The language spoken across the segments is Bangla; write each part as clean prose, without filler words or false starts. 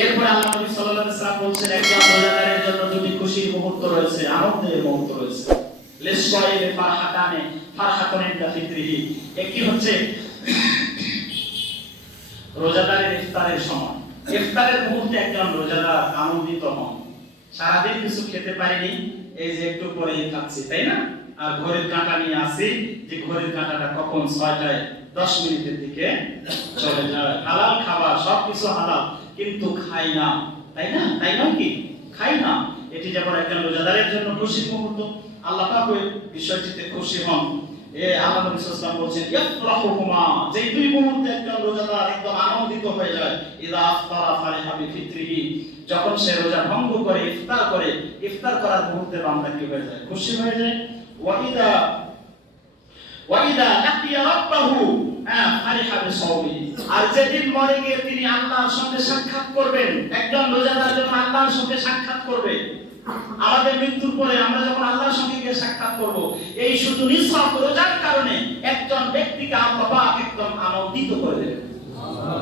এরপরে আল্লাহ নবী সাল্লাল্লাহু আলাইহি ওয়াসাল্লাম বলছেন একজন রোজাদারের জন্য দুটি খুশির মুহূর্ত রয়েছে, আনন্দের মুহূর্ত রয়েছে। লিসসাইমি ফারহাতানে ফারহাতুন ইনদা ফিতরিহি। একটি হচ্ছে রোজাদারের ইফতারের সময়। ইফতারের মুহূর্তে একজন রোজাদার আনন্দিত হন। সারাদিন কিছু খেতে পারিনি, এই যে একটু পরেই খাচ্ছি, তাই না? আর ঘরের কাঁটা নিয়ে আসি যে ঘরের কাঁটাটা কখন 6টায় 10 মিনিটের দিকে চলে যায়। হালাল খাবার, সবকিছু হালাল, কিন্তু খাই না, তাই না? তাই নয় কি? খাই না। এটি যেমন একজন রোজাদারের জন্য খুশির মুহূর্ত, আল্লাহ পাক ওই বিষয়টিতে খুশি হন। আল্লাহ নবী সাল্লাল্লাহু আলাইহি ওয়াসাল্লাম বলেন ইয়াফরাহুমা, যে দুই মুহূর্তে একজন রোজাদার একদম আনন্দিত হয়ে যায়। ইযা আফতারা ফারিহা বিফিত্রিহি, যখন সে রোজা ভঙ্গ করে ইফতার করে, ইফতার করার মুহূর্তে বান্দা কি হয়ে যায়? খুশি হয়ে যায়। ওয়াইদা লাকিয়া রাব্বাহু ফারিহা বিসাওমি, আর যেদিন মরে গিয়ে তিনি আল্লাহর সঙ্গে সাক্ষাৎ করবেন। একজন রোজাদার যখন আল্লাহর সঙ্গে সাক্ষাৎ করবে, আমাদের মৃত্যুর পরে আমরা যখন আল্লাহর সঙ্গে গিয়ে সাক্ষাৎ করব, এই শুধু নিছক রোজার কারণে একজন ব্যক্তিকে আল্লাহ পাক একদম আনন্দিত করে দেবেন।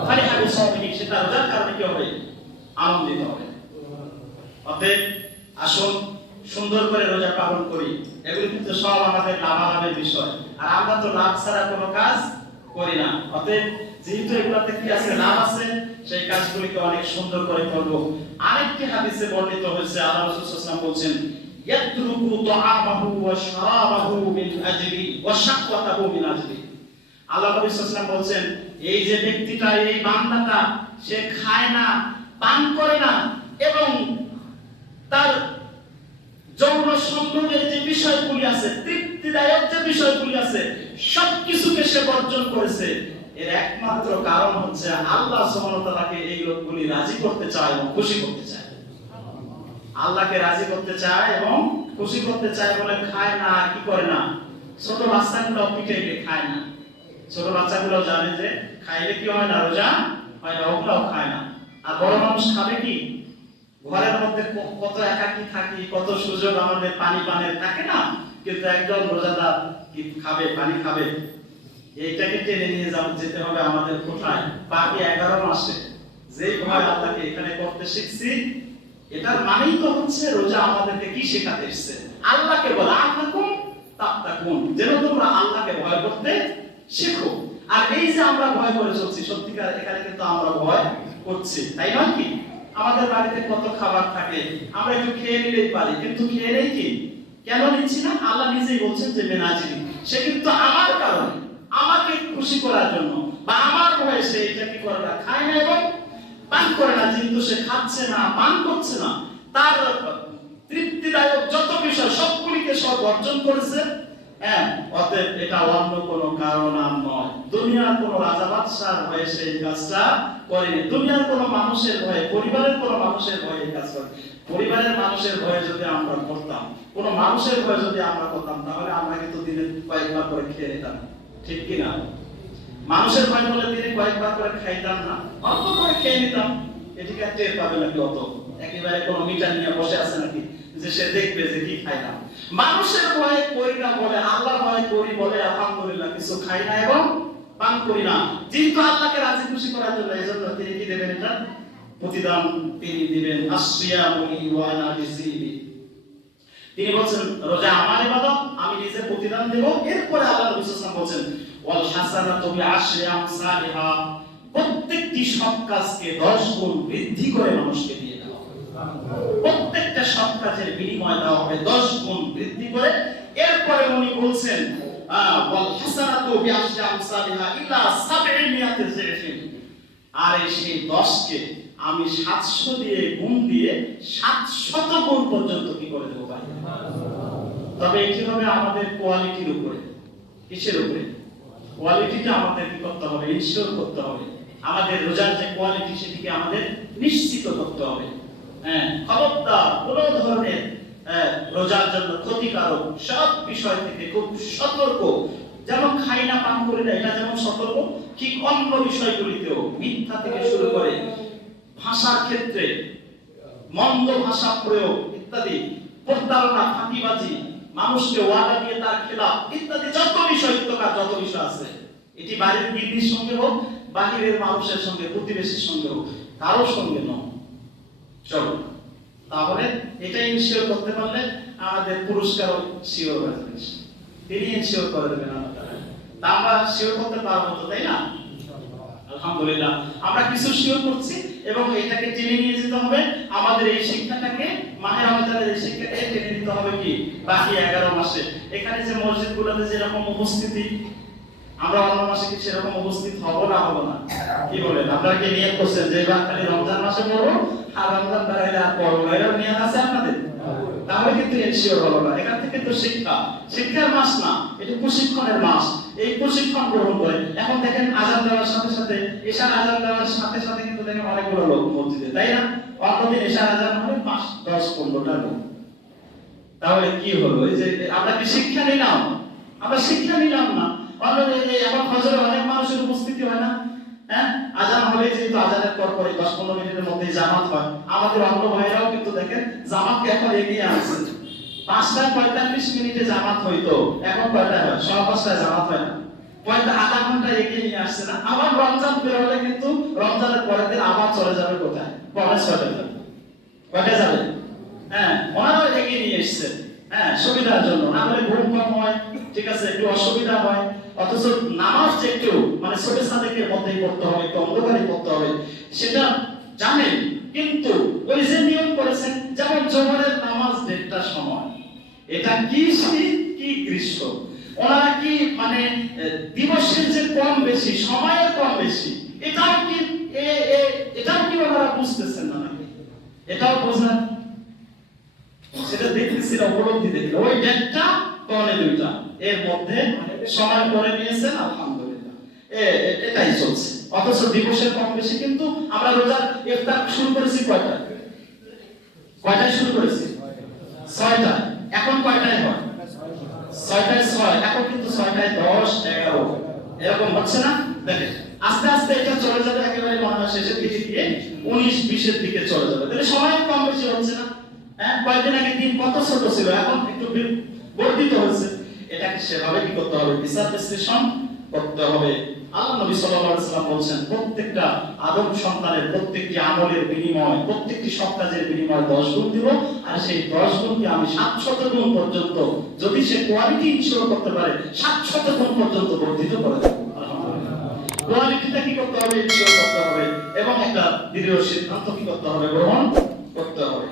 ফারিহা বিসাওমি, সেটা রোজার কারণে কি হবে? আনন্দিত হবে। অতএব আসুন সুন্দর করে রোজা পালন করি। এগুলো কিন্তু সব আমাদের লাভালাভের বিষয়, আর আমরা তো লাভ ছাড়া কোনো কাজ করি না। অতএব যেহেতু এগুলোতে কি আছে? লাভ আছে, সেই কাজগুলিকে অনেক সুন্দর করে করব। আরেকটি হাদিসে বর্ণিত হয়েছে, আল্লাহ রাসূল সাল্লাল্লাহু আলাইহি ওয়াসাল্লাম বলেন ইয়াতরুকু তাআমাহু ওয়া শারাবাহু মিন আজলি ওয়া শাকওয়াতাহু মিন আজলি। আল্লাহ নবী সাল্লাল্লাহু আলাইহি ওয়াসাল্লাম বলেন, এই যে ব্যক্তিটা, এই বান্দাটা, সে খায় না, পান করে না, এবং তার যৌন সম্ভোগের যে বিষয়গুলি আছে, তৃপ্তিদায়ক যে বিষয়গুলি আছে, সবকিছুকে সে বর্জন করেছে। এর একমাত্র কারণ হচ্ছে আল্লাহ সুবহানাহু ওয়া তাআলাকে এই লোকগুলি রাজি করতে চায় এবং খুশি করতে চায়। আল্লাহকে রাজি করতে চায় এবং খুশি করতে চায় বলে খায় না, কি করে না? ছোট বাচ্চাগুলো পিটাইলে খায় না। ছোট বাচ্চাগুলো জানে যে খাইলে কি হয় না? রোজা হয় না, ওগুলোও খায় না। আর বড় মানুষ খাবে কি? ঘরের মধ্যে কত একাকী থাকি, কত সুযোগ আমাদের পানি পানের থাকে না? কিন্তু একজন রোজাদার কি খাবে? পানি খাবে। এইটাকে টেনে নিয়ে যেতে হবে আমাদের কোথায়? বাকি 11 মাসে যে ভয় আল্লাহকে এখানে করতে শিখছি, এটার মানেই তো হচ্ছে রোজা আমাদেরকে কি শেখাতে এসেছে? আল্লাহকে বলা আল্লাহকুম তাত্তাকুন, যেন তোমরা আল্লাহকে ভয় করতে শেখো। আর এই যে আমরা ভয় করে চলছি, সত্যিকার এখানে কিন্তু আমরা ভয় করছি, তাই নয় কি? আমাদের বাড়িতে কত খাবার থাকে, আমরা একটু খেয়ে নিলেই পারি, কিন্তু খেয়ে নেই কি? কেন নিচ্ছি না? আল্লাহ নিজেই বলছেন যে মেনাজিরি, সে কিন্তু আমার কারণে, আমাকে খুশি করার জন্য, বা আমার ভয়ে সে এটা কি করে না? খায় না এবং পান করে না। যেহেতু সে খাচ্ছে না, পান করছে না, তার তৃপ্তিদায়ক যত বিষয় সবগুলিকে সব বর্জন করেছে। অতএব এটা অন্য কোনো কারণ আর নয়। দুনিয়ার কোনো রাজা বাদশার ভয়ে সেই কাজটা করেনি, দুনিয়ার কোনো মানুষের ভয়ে, পরিবারের কোনো মানুষের ভয়ে এই কাজ করে। পরিবারের মানুষের ভয়ে যদি আমরা করতাম, কোনো মানুষের ভয়ে যদি আমরা করতাম, তাহলে আমরা কিন্তু দিনে কয়েকবার করে খেয়ে নিতাম, ঠিক কি না? মানুষের ভয় বলে দিনে কয়েকবার করে খাইতাম না, অল্প করে খেয়ে নিতাম। এটিকে টের পাবে নাকি? অত একেবারে কোনো মিটার নিয়ে বসে আছে নাকি যে সে দেখবে যে কি খাইলাম? মানুষের ভয়ে করি না বলে, আল্লাহর ভয়ে করি বলে আলহামদুলিল্লাহ কিছু খাই না এবং পান করি না। যেহেতু আল্লাহকে রাজি খুশি করার জন্য, এজন্য তিনি কি দেবেন? এটা প্রতিদান তিনি দিবেন। আসসিয়ামু লি ওয়া আনা আজজি। তিনি বলেন রোজা আমার ইবাদত, আমি নিজে প্রতিদান দেব। এরপরে আল্লাহ নবী সাল্লাল্লাহু আলাইহি ওয়াসাল্লাম বলেন ওয়াল হাসানাতু বিআশরি আমসালিহা, প্রত্যেকটি সৎ কাজকে 10 গুণ বৃদ্ধি করে মানুষকে দিয়ে দেওয়া হবে। প্রত্যেকটা সৎ কাজের বিনিময় দেওয়া হবে 10 গুণ বৃদ্ধি করে। এরপরে উনি বলছেন ওয়াল হাসানাতু বিআশরি আমসালিহা ইলা 700 যায়ফিন, আর সেই 10 কে আমি 700 দিয়ে গুণ দিয়ে 700 গুণ পর্যন্ত কি করে দেব ভাই? তবে এটি হবে আমাদের কোয়ালিটির উপরে। কিসের উপরে? কোয়ালিটিটা আমাদের কি করতে হবে? ইনশিওর করতে হবে। আমাদের রোজার যে কোয়ালিটি, সেটিকে আমাদের নিশ্চিত করতে হবে। খবরদার কোনো ধরনের রোজার জন্য ক্ষতিকারক সব বিষয় থেকে খুব সতর্ক। যেমন খাই না, পান করি না, এটা যেমন সতর্ক, ঠিক অন্য বিষয়গুলিতেও মিথ্যা থেকে শুরু করে ভাষার ক্ষেত্রে মন্দ ভাষা প্রয়োগ ইত্যাদি, প্রতারণা, ফাঁকিবাজি, মানুষকে ওয়াদা দিয়ে তার খেলাফ ইত্যাদি যত বিষয়, যত বিষয় আছে, এটি বাড়ির গৃহিণীর সঙ্গে হোক, বাহিরের মানুষের সঙ্গে, প্রতিবেশীর সঙ্গে হোক, কারোর সঙ্গে নয়। চলো, তাহলে এটা ইনশিওর করতে পারলে আমাদের পুরস্কারও শিওর হয়ে যাবে। তিনি ইনশিওর করে দেবেন আল্লাহ তাআলা। তা আমরা শিওর করতে পারবো তো, তাই না? আলহামদুলিল্লাহ, আমরা কিছু শিওর করছি এবং এটাকে টেনে নিয়ে যেতে হবে। আমাদের এই শিক্ষাটাকে, মাহে রমজানের এই শিক্ষাটাকে টেনে নিতে হবে কি বাকি 11 মাসে। এখানে যে মসজিদগুলোতে যেরকম উপস্থিতি, আমরা অন্য মাসে কি সেরকম উপস্থিত হব না, হব না? কি বলেন? আপনারা কি নিয়ত করছেন যে এবার খালি রমজান মাসে পড়বো, আর রমজান বাড়াইলে আর পড়বো, এরকম নিয়ত আছে আপনাদের? তাহলে কিন্তু এনশিওর হলো না। এখান থেকে তো শিক্ষার মাস না, এটা প্রশিক্ষণের মাস। এই প্রশিক্ষণ গ্রহণ করে এখন দেখেন আজান দেওয়ার সাথে সাথে, এশার আজান দেওয়ার সাথে সাথে কিন্তু দেখেন অনেকগুলো লোক মসজিদে, তাই না? অন্যদিন এশার আজান হলে 5, 10, 15টা লোক। তাহলে কি হলো? এই যে আমরা কি শিক্ষা নিলাম? আমরা শিক্ষা নিলাম না। অন্যদিন এখন ফজরে অনেক মানুষের উপস্থিতি হয় না, হ্যাঁ? আজান হলে যেহেতু আজানের পর পরে 10-15 মিনিটের মধ্যে জামাত হয়, আমাদের অন্য ভাইরাও কিন্তু দেখেন জামাতকে এখন এগিয়ে আসছে। 5:45 জামাত হইতো, এখন কয়টায় হয়? 5:15 জামাত হয় না, আধা ঘন্টা এগিয়ে নিয়ে আসছে না? আবার রমজান বেরোলে কিন্তু রমজানের পরের দিন আবার চলে যাবে কোথায়? পরে 6টায় যাবে। কয়টায় যাবে? হ্যাঁ, ওনারাও এগিয়ে নিয়ে এসছে, হ্যাঁ, সুবিধার জন্য। না হলে ঘুম কম হয়, ঠিক আছে, একটু অসুবিধা হয়। অথচ নামাজ যে একটু মানে ছোট সাদেকের মধ্যেই পড়তে হবে, একটু অন্ধকারে পড়তে হবে, সেটা জানেন। কিন্তু ওই যে নিয়ম করেছেন, যেমন জোহরের নামাজ 1:30টার সময়, এটা কি শীত কি গ্রীষ্ম, ওনারা কি মানে দিবসের যে কম বেশি, সময়ের কম বেশি, এটাও কি এটাও কি ওনারা বুঝতেছেন না নাকি? এটাও বোঝান, সেটা দেখতেছিল, উপলব্ধি দেখলো। ওই 1:30টা পৌনে 2টা এর মধ্যে সময় করে নিয়েছেন, আলহামদুলিল্লাহ, এটাই চলছে। অথচ দিবসের কম বেশি। কিন্তু আমরা রোজার ইফতার শুরু করেছি কয়টায় শুরু করেছি? 6টায়। এখন কয়টায় হয়? 6টায় 6, এখন কিন্তু 6টায় 10, 11 এরকম হচ্ছে না? দেখেন আস্তে আস্তে এটা চলে যাবে একেবারে মহামাস শেষের দিকে গিয়ে 19-20 এর দিকে চলে যাবে। তাহলে সময় কম বেশি হচ্ছে না? হ্যাঁ, কয়েকদিন আগে দিন কত ছোট ছিল, এখন একটু বর্ধিত হয়েছে। এটাকে সেভাবে কি করতে হবে? বিচার বিশ্লেষণ করতে হবে। আল্লাহ নবী সাল্লাল্লাহু আলাইহি ওয়াসাল্লাম বলেছেন, প্রত্যেকটা আদম সন্তানের প্রত্যেকটি আমলের বিনিময়, প্রত্যেকটি সৎ কাজের বিনিময় 10 গুণ দিব, আর সেই 10 গুণকে আমি 700 গুণ পর্যন্ত, যদি সে কোয়ালিটি ইনশিওর করতে পারে, 700 গুণ পর্যন্ত বর্ধিত করে দেব। আলহামদুলিল্লাহ, কোয়ালিটিটা কি করতে হবে? ইনশিওর করতে হবে এবং একটা দৃঢ় সিদ্ধান্ত কি করতে হবে? গ্রহণ করতে হবে।